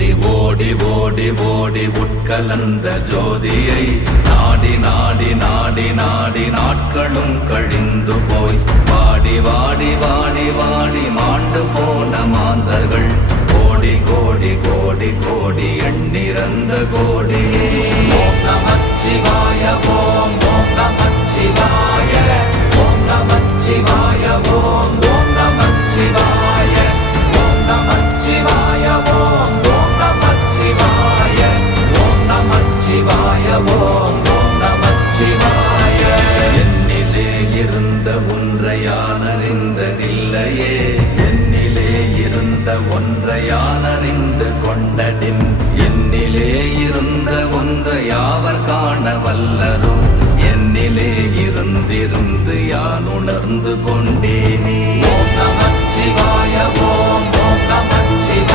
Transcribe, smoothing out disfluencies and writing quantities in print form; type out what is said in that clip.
ஓடி ஓடி ஓடி உட்கலந்த ஜோதியை நாடி நாடி நாடி நாடி நாட்களும் கழிந்து போய் வாடி வாடி வாடி வாடி மாண்டு போன மாந்தர்கள் கோடி கோடி கோடி கோடி எண்ணிறந்த கோடி. ஓம் நமச்சிவாய ஓம் ஓம் நமச்சிவாய ஓம் நமச்சிவாய ஓம் ஓம் நமச்சிவாய ஓம் நமச்சிவாய ஓம் ஓம் நமச்சிவாய ஓம் நமச்சிவாய ஓம் ஓம் நமச்சிவாய. என்னிலே இருந்த ஒன்றை யான் அறிந்ததில்லையே, என்னிலே இருந்த ஒன்றை யான் அறிந்து கொண்டடின், என்னிலே இருந்த ஒன்றை யாவர் காண வல்லரோ, என்னிலே இருந்திருந்து யான் உணர்ந்து கொண்டேனே. ஓம் நம